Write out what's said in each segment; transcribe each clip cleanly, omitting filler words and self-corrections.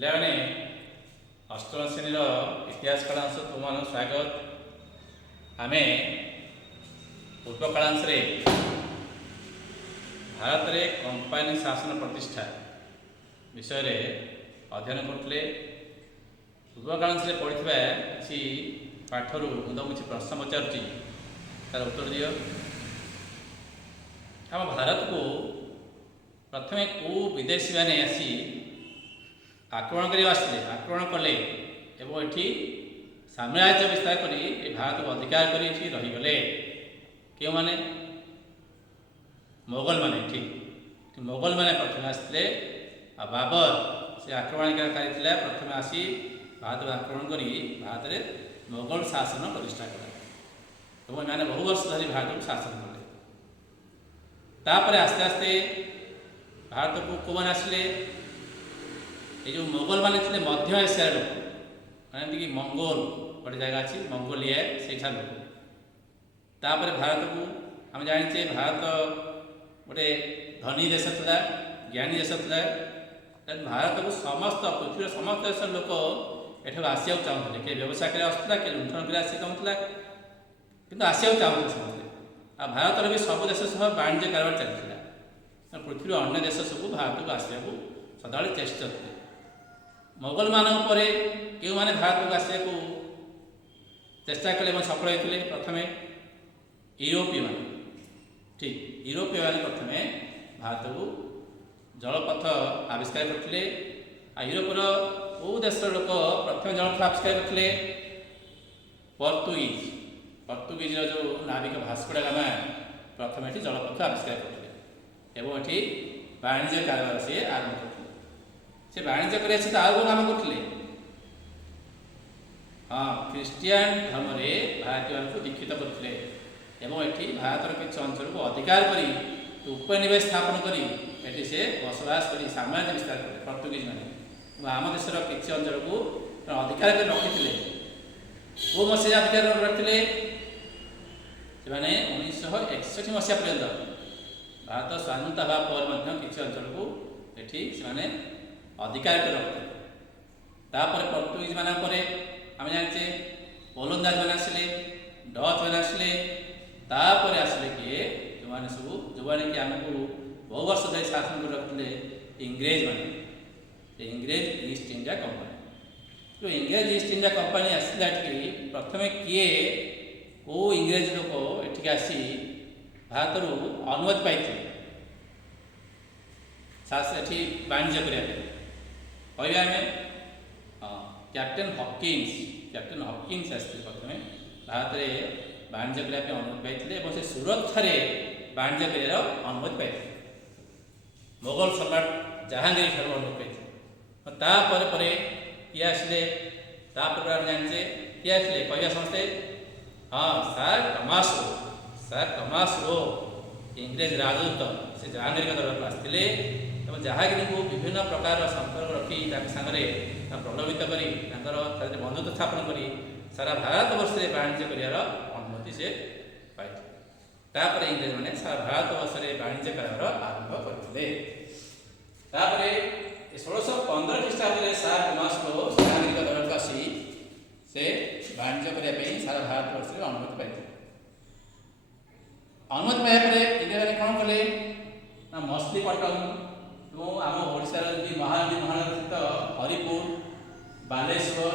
ପିଲାମାନେ ଅଷ୍ଟମ ଶ୍ରେଣୀର ଇତିହାସ କାଳାଂଶ ତୁମମାନଙ୍କୁ ସ୍ୱାଗତ। ଆମେ ପୂର୍ବ କାଳାଂଶରେ ଭାରତରେ କମ୍ପାନୀ ଶାସନ ପ୍ରତିଷ୍ଠା ବିଷୟରେ ଅଧ୍ୟୟନ କରୁଥିଲେ। ପୂର୍ବ କାଳାଂଶରେ ପଢ଼ିଥିବା କିଛି ପାଠରୁ ମୁଁ ତୁମକୁ କିଛି ପ୍ରଶ୍ନ ପଚାରୁଛି, ତାର ଉତ୍ତର ଦିଅ। ଆମ ଭାରତକୁ ପ୍ରଥମେ କେଉଁ ବିଦେଶୀମାନେ ଆସି ଆକ୍ରମଣ କରିବା ଆସିଥିଲେ, ଆକ୍ରମଣ କଲେ ଏବଂ ଏଠି ସାମ୍ରାଜ୍ୟ ବିସ୍ତାର କରି ଏ ଭାରତକୁ ଅଧିକାର କରି ଏଠି ରହିଗଲେ? କେଉଁମାନେ? ମୋଗଲମାନେ। ଠିକ୍, ମୋଗଲମାନେ ପ୍ରଥମେ ଆସିଥିଲେ। ଆଉ ବାବର ସେ ଆକ୍ରମଣକାରୀ ଥିଲା, ପ୍ରଥମେ ଆସି ଭାରତକୁ ଆକ୍ରମଣ କରି ଭାରତରେ ମୋଗଲ ଶାସନ ପ୍ରତିଷ୍ଠା କଲେ ଏବଂ ଏମାନେ ବହୁ ବର୍ଷ ଧରି ଭାରତକୁ ଶାସନ କଲେ। ତାପରେ ଆସ୍ତେ ଆସ୍ତେ ଭାରତକୁ କେଉଁମାନେ ଆସିଲେ? ये जो मोगल मैंने थे मध्य एशियार लोक, मानती मंगोल गोटे जगह अच्छी मंगोलिया से लोक। तापर भारत को आम जाचे भारत गोटे धनी देश था, ज्ञानी देश था। भारत को समस्त पृथ्वी समस्त देश लोक एठू आसिया चाहूले, किए व्यवसाय कर आसला, किए लुंठन कर आसी चाहूला, कि आसिया चाहूले समस्ते। आ भारत भी सब देश सह वाणिज्य कारबार चलता, पृथ्वी अन्य देश सब भारत को आसवा सदा चेष्टा थे। मोगल मान क्यों मैंने भारत को आसवा चेष्टा कले सफल होते? प्रथम यूरोपीय मान। ठीक, यूरोपीय मैंने प्रथम भारत को जलपथ आविष्कार करते। यूरोपर कौ देश लोक प्रथम जलपथ आविष्कार करते? पर्तुगीज। पर्तुगीज जो नाविक भास्को डा गामा प्रथम ये जलपथ आविष्कार करते और ये वाणिज्य कारबार से आरंभ करते। से वाणिज्य कर आउ कौन काम करते? हाँ, ख्रीष्टियान धर्म में भारतीय को दीक्षित करते और ये भारतर किसी अंचल को अधिकार कर उपनिवेश स्थापन करी से बसवास कर साम्राज्य विस्तार कले पर्तुगीज मैंने। आम देशर किसी अंचल को अधिकार कर रखी। कौ मसीहा अधिकार रखते? से 1961 मसीहा पर्यंत भारत स्वाधीनता हवा पर किसी अंचल को ये अधिकार कर रखते। तापर पर्तुगीज मान आम जाने ओलंदाज मैंने आसिले, डच मैंने आसिले, तापर आसिले किए जो मैंने सब जो मैंने कि आमको बहु वर्ष धरी शासन कर रखते इंग्रेज मैंने। इंग्रेज ईस्ट इंडिया कंपनी। जो इंग्रेज ईस्ट इंडिया कंपनी आसला प्रथम किए कौ इंग्रेज लोक एटिक आसी भारत अनुमति पाई वाणिज्य करने कहवा आम? हाँ, कैप्टेन हॉकिन्स आसते प्रथम भारत में वाणिज्य करने अनुमति पाई और से सूरत ठारे वाणिज्य कर अनुमति पाई। मोगल सम्राट जहांगीर ठार अनुमति पाई। तापर किए आसिले? आम जाने किए आसिले कहवा समस्ते? हाँ, सर टमास रो इंग्रेज राजदूत से जहांगीर दरबार आसते और जहांगीर को विभिन्न प्रकार संपर्क रखी सागर प्रलोभित कर बंधुत्व स्थापन कर सारा भारत वर्ष में वाणिज्य कर अनुमति से पाई। तापर इंग्रेज मैंने सारा भारत वर्ष में वाणिज्य कारबार आरंभ करते। 1615 ख्रीष्टाब्द में सार टमास रो जहांगीर दरबार को आसी से वाणिज्य करने सारा भारत वर्ष में अनुमति पाई। अनुमति पाया इंग्रेज मैंने कौन कले ना मछलीपट्टनम और आम ओडार महानदी महानगर स्थित हरिपुर, बालेश्वर,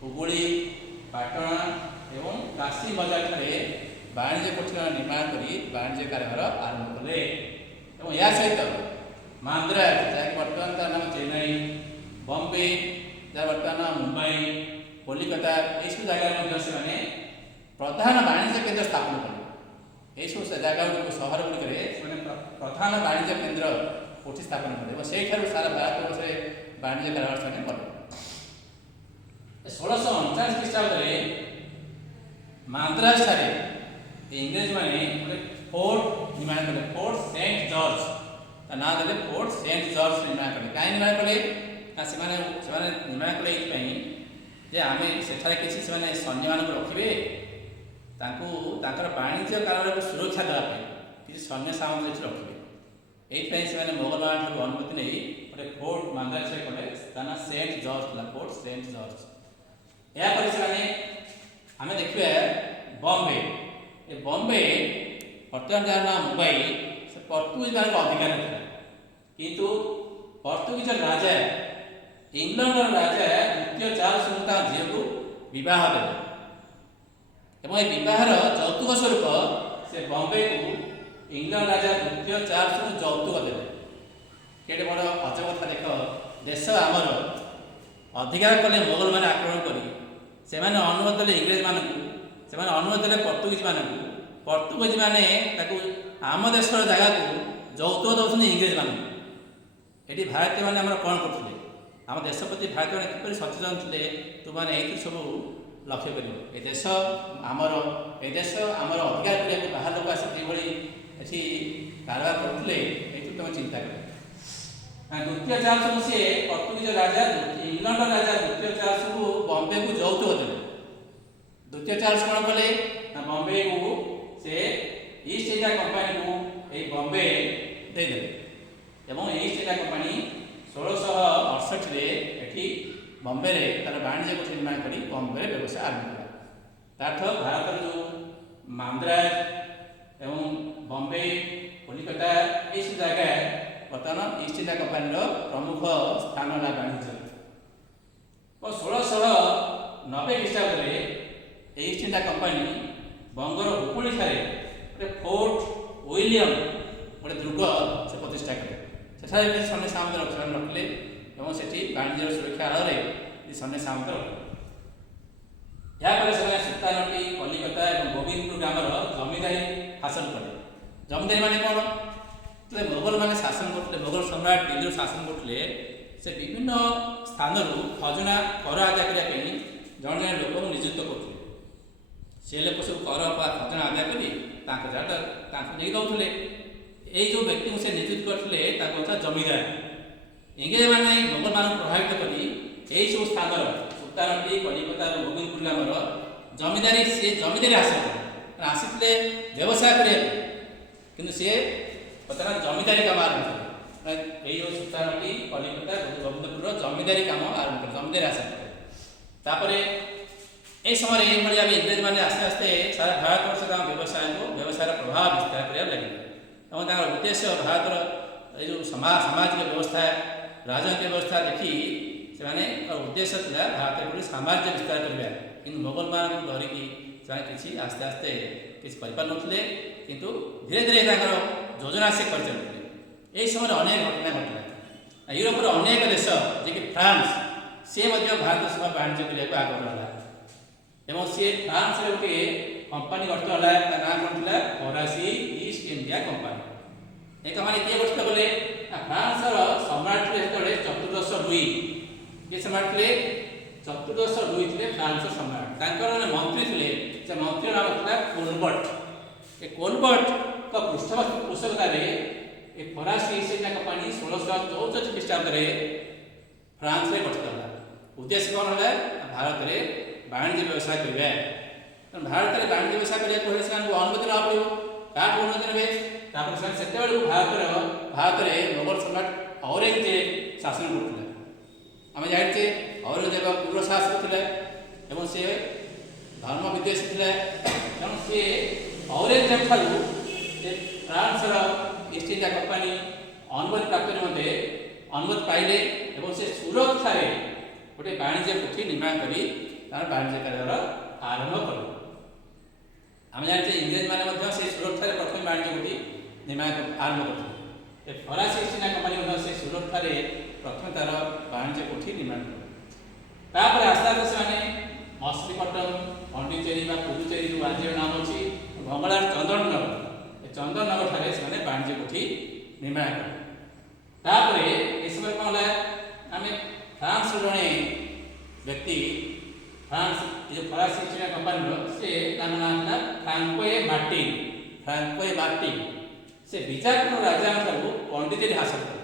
हुगुड़ी, पाटणा और काशी बजार वाणिज्य कोठी निर्माण कर वाणिज्य कारबार आरंभ कले। या सहित माद्राज जहाँकि बर्तमान तार नाम चेन्नई, बम्बे जहाँ बर्तमान मुंबई, कोलिकता ये सब जगह से प्रधान वाणिज्य केन्द्र स्थापन कले। ये सब जगह सहर गुड़िक प्रधान वाणिज्य केन्द्र कोठी स्थापन कले से सारा भारत वर्ष वाणिज्य कारबार से कले। 1649 ख्रीष्टाब्द में माद्राज ठारे इंग्रेज मैंने गोटे फोर्ट निर्माण कले, फोर्ट सेंट जॉर्ज ना दे फोर्ट सेंट जॉर्ज निर्माण कले। कहीं निर्माण कले ना से निर्माण कले ये आम से किसी सैन्य मान रखिए वाणिज्य कारबार को सुरक्षा देवाई किसी सैन्य सामग्री रखिए। ये मोगल मान अनुमति नहीं गोटे फोर्ट माद्राज कले ता ना सेंट सेंट जॉर्ज ଥିଲା फोर्ट सेंट जॉर्ज। या पर से आमे देखिए बॉम्बे ए बॉम्बे वर्तमान जहाँ ना मुंबई से पर्तुगीज मान अधिकार था किंतु पर्तुगीज राजा इंग्लैंड राजा द्वितीय चार्ल्स झील को विवाह देले एवं ये विवाहर यौतुक स्वरूप से बॉम्बे को इंग्लैंड राजा द्वितीय चार्ल्स को यौतुक देले। केटे बड़ अजब कथा देख देश आमर अधिकार कले मोगल मैंने आक्रमण करी से अनुमति देले इंग्रेज मानक से अनुमति देले पर्तुगीज मानक पर्तुगीज माने आम देश जगह को यौतुक दौरान इंग्रेज मानक ये भारतीय मैंने आम कौन करते आम देश प्रति भारतीय मैंने किपर सचेतन थे तुमने ये सब लक्ष्य कर देश आमर ए देश आमर अधिकार करने बाहर लोक आसी कारबार करते तुम चिंता कर। द्वितीय चार्ल्स को सी पर्तुगीज राजा इंग्लैंड राजा द्वितीय चार्ल्स को बॉम्बे को यौतुक देले। द्वितीय चार्ल्स कौन कले बॉम्बे को से ईस्ट इंडिया कंपनी को ये बॉम्बे देदेले एवं ईस्ट इंडिया कंपनी 1668 एठी बॉम्बे रे तार वाणिज्य को निर्माण करी बॉम्बे व्यवसाय आरंभ कला। ताठ भारत जो मांद्राज एवं बॉम्बे कलिकता ये सब जगह बर्तमान ईस्ट इंडिया कंपनी प्रमुख स्थान है वाणिज्य। 1690 ख्रीष्टाब्द ईस्ट इंडिया कंपनी बंगर हुकुली ठारे गोटे फोर्ट विलियम गोटे दुर्ग से प्रतिष्ठा कले से सन्ने सामंत रखिले और से वाणिज्य सुरक्षा आड़ में सन्ने सामंत रखिले। यापर से सीतानटी कलिकता और गोविंदपुर ग्रामर जमींदारी हासिल कले। जमींदारी माने कौन मोगल मैंने शासन करते मोगल सम्राट दिल्ली शासन करते से विभिन्न स्थान खजना कर आदाय करने जन जन लोक नियुक्त करते से लोक सब कर खजना आदाय कर दौले ये जो व्यक्ति को से नियुक्त करते जमींदार इंग्रेज मैंने मोगल मान प्रभावित कर यही सब स्थान सुल्तानटी कलिकता और गोविंदपुर ग्रामर जमींदारी से जमींदारी हासिल आसी व्यवसाय करने कि सी बर्तमान जमींदारी काम आरंभ करें यही जो सुल्तानटी कलिकता गोविंदपुर जमींदारी काम आरंभ कर जमींदारी हासिल करें। यह समय ये इंग्रेज मैंने आस्ते आस्ते सारा भारत वर्ष व्यवसाय प्रभाव विस्तार कर लगे और उद्देश्य भारत जो सामाजिक व्यवस्था राजनीतिक व्यवस्था देखी से उद्देश्य था भारत में साम्राज्य विस्तार करवा कि मोगल मान डरिकी किसी आस्ते आस्ते किसी करें किंतु धीरे धीरे योजना से कर यही समय अनेक घटना घटना यूरोपर अनेक देश जी फ्रांस सी भारत सह वाणिज्य करने को आग्रह है और सी फ्रांस गोटे कंपानी गठित है ना कौन था फरासी ईस्ट इंडिया कंपानी। ये कंपानी किए गठित कले फ्रांस सम्राट थे चतुर्दश लुई ये सम्राट थे चतुर्दश लुई थे फ्रांस सम्राट मंत्री थे से मंत्री नाम था कोलबर्ट। ये कोलबर्ट पृष्ठपोषकता ये फरासी ईस्ट इंडिया कंपानी 1664 ख्रीष्टाब्द फ्रांस में गठित है। उद्देश्य कौन है भारत में वाणिज्य व्यवसाय करवा भारत में वाणिज्य व्यवसाय करने अनुमति ना पड़ो क्या अनुमति ने से भारत में मोगल सम्राट औरंगजेब शासन करते आम जाने औरंगजेब पूर्व शासक थे सी धर्म विद्वेषी थे तेणु सी औरंगजेब ठारू फ्रांस ईस्ट इंडिया कंपानी अनुमति प्राप्त निमंते अनुमति पाइले और से सूरत ठारे गोटे वाणिज्य कोठी निर्माण कर वाणिज्य कार्य आरंभ कले। आम जाने इंग्रेज मैंने से सूरत ठारे प्रथम वाणिज्य कोठी निर्माण आरंभ करते फरासी ईस्ट इंडिया कंपानी से सूरत ठारे प्रथम तार वाणिज्य कोठी निर्माण कर आस्ते आस्ते से मछलीपट्टनम पंडिचेरी पुदुचेरी जो राज्य नाम अच्छी बंगाल चंदननगर ठारे से वाणिज्य कोठी निर्माण कर इस समय कौन है आम फ्रांस जड़े व्यक्ति फ्रांस जो फरासी ईस्ट इंडिया कंपानी से नाम था फ्रांकोए मार्टिन से बीजापुर राजा पंडिचेरी हासिल कर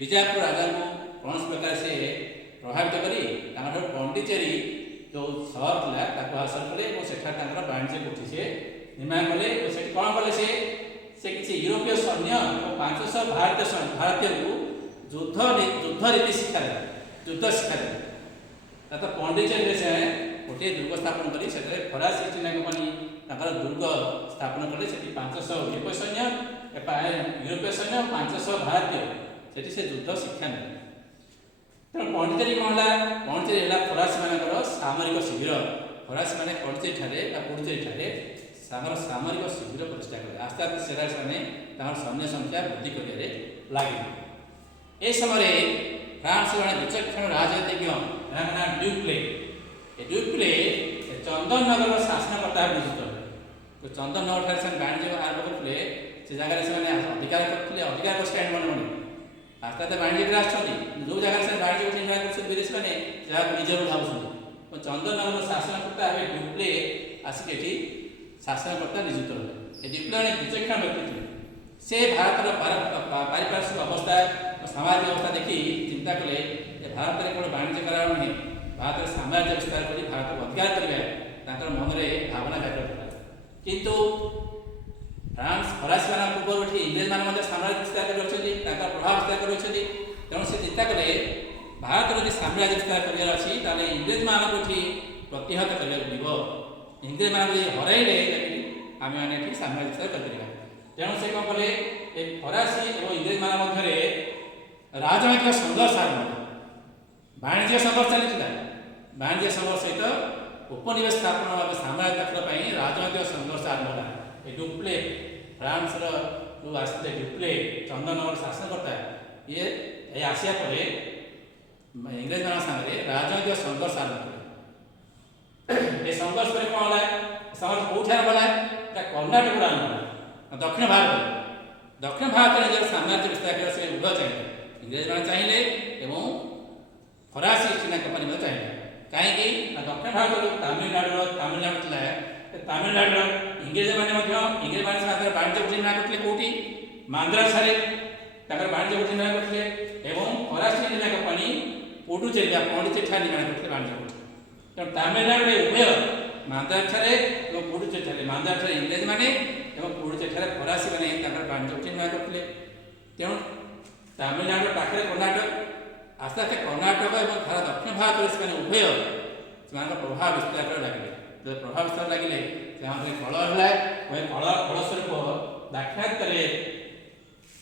बीजापुर राजा को कौन प्रकार से प्रभावित करी पंडिचेरी जो सहर था हासिल कले और वाणिज्य कोठी से निर्माण कले कौन कले से किसी यूरोपीय सैन्य और 500 भारतीय को युद्ध रीति शिक्षा देला ଯୁଦ୍ଧ ଶିକ୍ଷା ଦେଲେ। ତ ପଣ୍ଡିଚେରୀରେ ସେ ଗୋଟିଏ ଦୁର୍ଗ ସ୍ଥାପନ କରି ସେଥିରେ ଫରାସୀ ଇଷ୍ଟ ଇଣ୍ଡିଆ କମ୍ପାନୀ ତାଙ୍କର ଦୁର୍ଗ ସ୍ଥାପନ କଲେ। ସେଠି 500 ୟୁରୋପୀୟ ସୈନ୍ୟ, ୟୁରୋପୀୟ ସୈନ୍ୟ 500 ଭାରତୀୟ ସେଠି ସେ ଯୁଦ୍ଧ ଶିକ୍ଷା ନେଲେ। ତେଣୁ ପଣ୍ଡିଚେରୀ କ'ଣ ହେଲା? ପଣ୍ଡିଚେରୀ ହେଲା ଫରାସୀମାନଙ୍କର ସାମରିକ ଶିବିର। ଫରାସୀମାନେ ପଣ୍ଡିଚେରୀଠାରେ ବା ପୁଡୁଚେରୀଠାରେ ତାଙ୍କର ସାମରିକ ଶିବିର ପ୍ରତିଷ୍ଠା କଲେ। ଆସ୍ତେ ଆସ୍ତେ ସେଠାରେ ସେମାନେ ତାଙ୍କର ସୈନ୍ୟ ସଂଖ୍ୟା ବୃଦ୍ଧି କରିବାରେ ଲାଗିଲେ। ଏ ସମୟରେ ଫ୍ରାନ୍ସ ଜଣେ ବିଚକ୍ଷଣ ରାଜନୀତିଜ୍ଞ, ଯାହାର ନାଁ ଡ୍ୟୁପ୍ଲେ। ଏ ଡ୍ୟୁପ୍ଲେ ଚନ୍ଦନନଗରର ଶାସନକର୍ତ୍ତା ଭାବେ ନିଯୁକ୍ତ ହେଲେ। ଚନ୍ଦନନଗରଠାରେ ସେମାନେ ବାଣିଜ୍ୟ ଆରମ୍ଭ କରୁଥିଲେ। ସେ ଜାଗାରେ ସେମାନେ ଅଧିକାର କରୁଥିଲେ। ଅଧିକାର ବସି କାହିଁକି ମନେ ମନେ ଆସ୍ତେ ଆସ୍ତେ ବାଣିଜ୍ୟ କରି ଆସୁଛନ୍ତି। ଯେଉଁ ଜାଗାରେ ସେମାନେ ବାଣିଜ୍ୟ ନିର୍ମାଣ କରୁଛନ୍ତି ବିଦେଶୀମାନେ ଯାହାକୁ ନିଜ ବୋଲି ଭାବୁଛନ୍ତି। ଚନ୍ଦନନଗରର ଶାସନକର୍ତ୍ତା ଭାବେ ଡ୍ୟୁପ୍ଲେ ଆସିକି ଏଠି ଶାସନକର୍ତ୍ତା ନିଯୁକ୍ତ ହେଲେ। ଏ ଡ୍ୟୁପ୍ଲେ ଜଣେ ବିଚକ୍ଷଣ ବ୍ୟକ୍ତି ଥିଲେ। ସେ ଭାରତର ପାରିପାର୍ଶ୍ୱିକ ଅବସ୍ଥା ଓ ସାମାଜିକ ଅବସ୍ଥା ଦେଖି ଚିନ୍ତା କଲେ ଯେ ଭାରତରେ କେବଳ ବାଣିଜ୍ୟ କାରଣ ନୁହେଁ, ଭାରତରେ ସାମ୍ରାଜ୍ୟ ବିସ୍ତାର କରି ଭାରତକୁ ଅଧିକାର କରିବା ତାଙ୍କର ମନରେ ଭାବନା ଜାଗ୍ରତ ହେଲା। କିନ୍ତୁ ଫରାସୀମାନଙ୍କ ପୂର୍ବରୁ ଏଠି ଇଂରେଜମାନେ ମଧ୍ୟ ସାମ୍ରାଜ୍ୟ ବିସ୍ତାର କରି ଅଛନ୍ତି, ତାଙ୍କର ପ୍ରଭାବ ବିସ୍ତାର କରି ଅଛନ୍ତି। ତେଣୁ ସେ ଚିନ୍ତା କଲେ ଭାରତରେ ଯଦି ସାମ୍ରାଜ୍ୟ ବିସ୍ତାର କରିବାର ଅଛି ତାହେଲେ ଇଂରେଜମାନଙ୍କୁ ଏଠି ପ୍ରତିହତ କରିବାକୁ ପଡ଼ିବ। ଇଂରେଜମାନଙ୍କୁ ଯଦି ହରାଇଲେ ଆମେମାନେ ଏଠି ସାମ୍ରାଜ୍ୟ ବିସ୍ତାର କରିପାରିବା। ତେଣୁ ସେ କ'ଣ କଲେ, ଏ ଫରାସୀ ଏବଂ ଇଂରେଜମାନଙ୍କ ମଧ୍ୟରେ ରାଜନୈତିକ ସଂଘର୍ଷ ଆରମ୍ଭ ହେଲା। ବାଣିଜ୍ୟ ସଂଘର୍ଷ ଚାଲିଥିଲା। ବାଣିଜ୍ୟ ସଂଘର୍ଷ ସହିତ ଉପନିବେଶ ସ୍ଥାପନ ଭାବେ ସାମ୍ରାଜ୍ୟ ଦଖଲ ପାଇଁ ରାଜନୈତିକ ସଂଘର୍ଷ ଆରମ୍ଭ ହେଲା। ଏ ଡ୍ୟୁପ୍ଲେ, ଫ୍ରାନ୍ସର ଯେଉଁ ଆସିଥିଲେ ଡ୍ୟୁପ୍ଲେ, ଚନ୍ଦନନଗର ଶାସନକର୍ତ୍ତା, ଇଏ ଆସିବା ପରେ ଇଂରେଜମାନଙ୍କ ସାଙ୍ଗରେ ରାଜନୈତିକ ସଂଘର୍ଷ ଆରମ୍ଭ କଲେ। ଏ ସଂଘର୍ଷ ପରେ କ'ଣ ହେଲା? ସଂଘର୍ଷ କେଉଁଠି ଆରମ୍ଭ ହେଲା? এটা କର୍ଣ୍ଣାଟକରୁ ଆରମ୍ଭ ହେଲା। ଦକ୍ଷିଣ ଭାରତରେ ନିଜର ସାମ୍ରାଜ୍ୟ ବିସ୍ତାର କରିବା ସେ ଉଭୟ ଚାହିଁଲେ। ଇଂରେଜମାନେ ଚାହିଁଲେ ଏବଂ ଫରାସୀ ଇଷ୍ଟ ଇଣ୍ଡିଆ କମ୍ପାନୀ ମଧ୍ୟ ଚାହିଁଲେ। କାହିଁକି ନା ଦକ୍ଷିଣ ଭାରତର ତାମିଲନାଡୁ ଥିଲା, ତାମିଲନାଡୁର ଇଂରେଜମାନେ ସାଙ୍ଗରେ ବାଣିଜ୍ୟ ବୁଝିନା କରିଥିଲେ। କେଉଁଠି? ମାନ୍ଦ୍ରାସରେ ତାଙ୍କର ବାଣିଜ୍ୟ ବୁଝିନା କରିଥିଲେ ଏବଂ ଫରାସୀ ଇଷ୍ଟ ଇଣ୍ଡିଆ କମ୍ପାନୀ ପୁଡୁଚେରୀ ବା ପଣ୍ଡିଚେରୀଠାରେ ନିର୍ମାଣ କରିଥିଲେ ବାଣିଜ୍ୟ କରୁଥିଲେ। ତେଣୁ ତାମିଲନାଡୁରେ ଉଭୟ ମାନ୍ଦ୍ରାସରେ ଏବଂ ପୁଡୁଚେରୀଠାରେ, ମାନ୍ଦ୍ରାସରେ ଇଂରେଜମାନେ ଏବଂ ପୁଡୁଚେରୀଠାରେ ଫରାସୀମାନେ ତାଙ୍କର ବାଣିଜ୍ୟ ନିର୍ମାଣ କରିଥିଲେ। ତେଣୁ ତାମିଲନାଡୁ ପାଖରେ କର୍ଣ୍ଣାଟକ, ଆସ୍ତେ ଆସ୍ତେ କର୍ଣ୍ଣାଟକ ଏବଂ ଦକ୍ଷିଣ ଭାରତରେ ସେମାନେ ଉଭୟ ସେମାନଙ୍କ ପ୍ରଭାବ ବିସ୍ତାର କରି ଲାଗିଲେ। ଯେତେବେଳେ ପ୍ରଭାବ ବିସ୍ତାର ଲାଗିଲେ ସେମାନଙ୍କର କଳହ ହେଲା। ଫଳ ସ୍ୱରୂପ ଦାକ୍ଷିଣାତ୍ୟରେ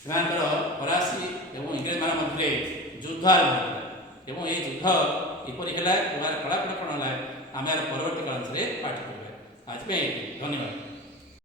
ସେମାନଙ୍କର ଫରାସୀ ଏବଂ ଇଂରେଜମାନଙ୍କ ମଧ୍ୟରେ ଯୁଦ୍ଧ ଆରମ୍ଭ ହେଲା। ଏବଂ ଏହି ଯୁଦ୍ଧ କିପରି ହେଲା, ଏହାର ଫଳାଫଳ କ'ଣ ହେଲା, ଆମେ ଏହାର ପରବର୍ତ୍ତୀ କାଳରେ ପାଠ କରିବା। ଆଜି ପାଇଁ ଧନ୍ୟବାଦ।